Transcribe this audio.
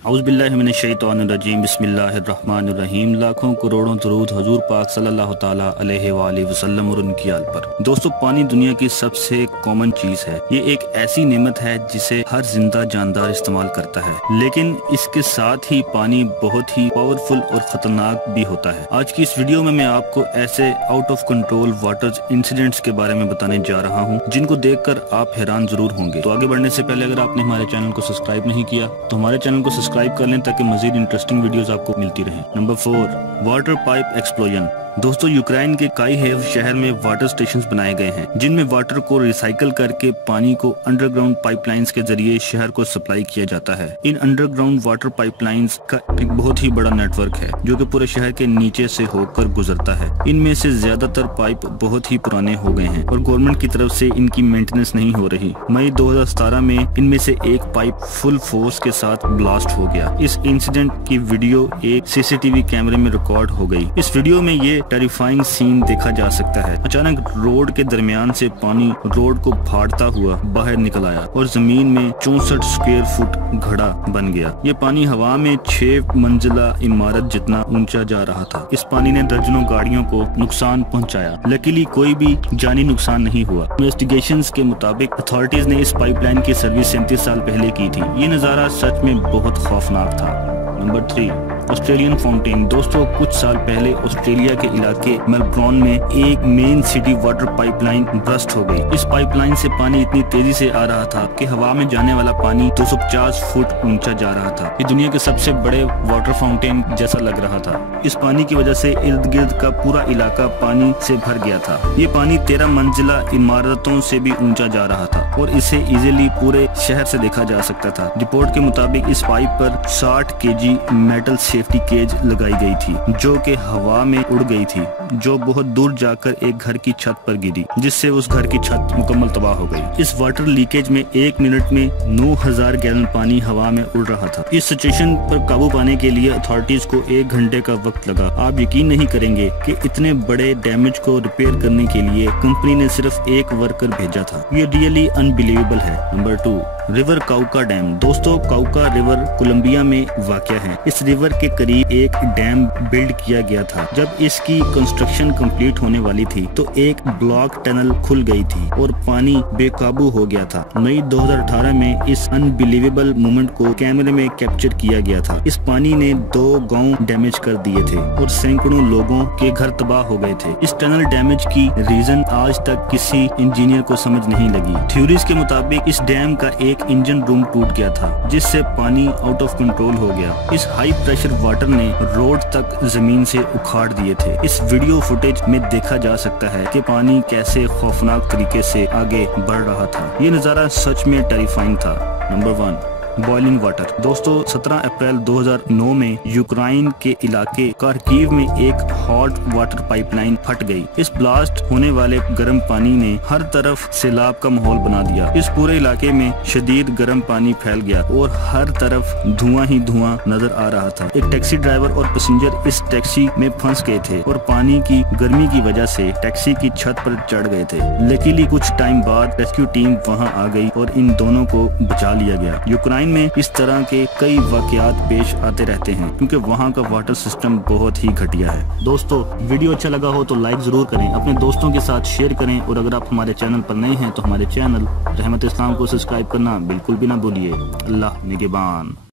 औज़ुबिल्लाहिमिनश्शैतानिर्रजीम बिस्मिल्लाहिर्रहमानिर्रहीम। लाखों करोड़ों दरूद हजूर पाक सल्लल्लाहु ताला अलैहि वसल्लम और उनकी आल पर। दोस्तों, पानी दुनिया की सबसे कॉमन चीज है। ये एक ऐसी नेमत है जिसे हर जिंदा जानदार इस्तेमाल करता है, लेकिन इसके साथ ही पानी बहुत ही पावरफुल और खतरनाक भी होता है। आज की इस वीडियो में मैं आपको ऐसे out of control water incidents के बारे में बताने जा रहा हूँ जिनको देखकर आप हैरान जरूर होंगे। तो आगे बढ़ने से पहले अगर आपने हमारे चैनल को सब्सक्राइब नहीं किया तो हमारे चैनल को सब्सक्राइब कर लें ताकि मजीद इंटरेस्टिंग वीडियोस आपको मिलती रहे। Number 4, water pipe explosion. दोस्तों, यूक्रेन के काईहेव शहर में वाटर स्टेशंस बनाए गए हैं जिनमें वाटर को रिसाइकल करके पानी को अंडरग्राउंड पाइपलाइंस के जरिए शहर को सप्लाई किया जाता है। इन अंडरग्राउंड वाटर पाइपलाइंस का एक बहुत ही बड़ा नेटवर्क है जो कि पूरे शहर के नीचे से होकर गुजरता है। इनमें से ज्यादातर पाइप बहुत ही पुराने हो गए हैं और गवर्नमेंट की तरफ से इनकी मेंटेनेंस नहीं हो रही। मई 2017 में इनमें से एक पाइप फुल फोर्स के साथ ब्लास्ट हो गया। इस इंसिडेंट की वीडियो एक सीसीटीवी कैमरे में रिकॉर्ड हो गई। इस वीडियो में ये टेरिफाइंग सीन देखा जा सकता है। अचानक रोड के दरमियान से पानी रोड को फाड़ता हुआ बाहर निकल आया और जमीन में 64 स्क्वायर फुट घड़ा बन गया। ये पानी हवा में 6 मंजिला इमारत जितना ऊंचा जा रहा था। इस पानी ने दर्जनों गाड़ियों को नुकसान पहुंचाया। लकीली कोई भी जानी नुकसान नहीं हुआ। इन्वेस्टिगेशंस के मुताबिक अथॉरिटीज ने इस पाइपलाइन की सर्विस 37 साल पहले की थी। ये नजारा सच में बहुत खौफनाक था। Number 3, Australian fountain. दोस्तों, कुछ साल पहले ऑस्ट्रेलिया के इलाके मेलबर्न में एक main city water pipeline burst हो गई। इस पाइपलाइन से पानी इतनी तेजी से आ रहा था कि हवा में जाने वाला पानी 250 फुट ऊंचा जा रहा था। ये दुनिया के सबसे बड़े वाटर फाउंटेन जैसा लग रहा था। इस पानी की वजह से इर्द गिर्द का पूरा इलाका पानी से भर गया था। ये पानी 13 मंजिला इमारतों से भी ऊंचा जा रहा था और इसे इजीली पूरे शहर से देखा जा सकता था। रिपोर्ट के मुताबिक इस पाइप पर 60 kg मेटल सेफ्टी केज लगाई गई थी जो कि हवा में उड़ गई थी, जो बहुत दूर जाकर एक घर की छत पर गिरी, जिससे उस घर की छत मुकम्मल तबाह हो गई। इस वाटर लीकेज में 1 मिनट में 9000 गैलन पानी हवा में उड़ रहा था। इस सिचुएशन पर काबू पाने के लिए अथॉरिटीज को 1 घंटे का वक्त लगा। आप यकीन नहीं करेंगे कि इतने बड़े डैमेज को रिपेयर करने के लिए कंपनी ने सिर्फ 1 वर्कर भेजा था। ये रियली अनबिलीवेबल है। Number 2, river Cauca dam. दोस्तों, काउका रिवर कोलंबिया में वाक़या है। इस रिवर के करीब एक डैम बिल्ड किया गया था। जब इसकी कंस्ट्रक्शन कंप्लीट होने वाली थी तो एक ब्लॉक टनल खुल गई थी और पानी बेकाबू हो गया था। मई 2018 में इस अनबिलीवेबल मोमेंट को कैमरे में कैप्चर किया गया था। इस पानी ने 2 गांव डैमेज कर दिए थे और सैकड़ों लोगों के घर तबाह हो गए थे। इस टनल डैमेज की रीजन आज तक किसी इंजीनियर को समझ नहीं लगी। थ्योरीज के मुताबिक इस डैम का एक इंजन रूम टूट गया था जिससे पानी आउट ऑफ कंट्रोल हो गया। इस हाई प्रेशर वाटर ने रोड तक जमीन से उखाड़ दिए थे। इस वीडियो फुटेज में देखा जा सकता है कि पानी कैसे खौफनाक तरीके से आगे बढ़ रहा था। ये नजारा सच में टेरिफाइंग था। Number 1, boiling water. दोस्तों, 17 अप्रैल 2009 में यूक्रेन के इलाके खार्किव में एक हॉट वाटर पाइपलाइन फट गई। इस ब्लास्ट होने वाले गर्म पानी ने हर तरफ सैलाब का माहौल बना दिया। इस पूरे इलाके में शदीद गर्म पानी फैल गया और हर तरफ धुआं ही धुआं नजर आ रहा था। एक टैक्सी ड्राइवर और पैसेंजर इस टैक्सी में फंस गए थे और पानी की गर्मी की वजह से टैक्सी की छत पर चढ़ गए थे। लकीली कुछ टाइम बाद रेस्क्यू टीम वहां आ गई और इन दोनों को बचा लिया गया। यूक्रेन में इस तरह के कई वाकयात पेश आते रहते हैं क्योंकि वहाँ का वाटर सिस्टम बहुत ही घटिया है। दोस्तों, वीडियो अच्छा लगा हो तो लाइक जरूर करें, अपने दोस्तों के साथ शेयर करें और अगर आप हमारे चैनल पर नए हैं तो हमारे चैनल रहमत इस्लाम को सब्सक्राइब करना बिल्कुल भी ना भूलिए। अल्लाह निगहबान।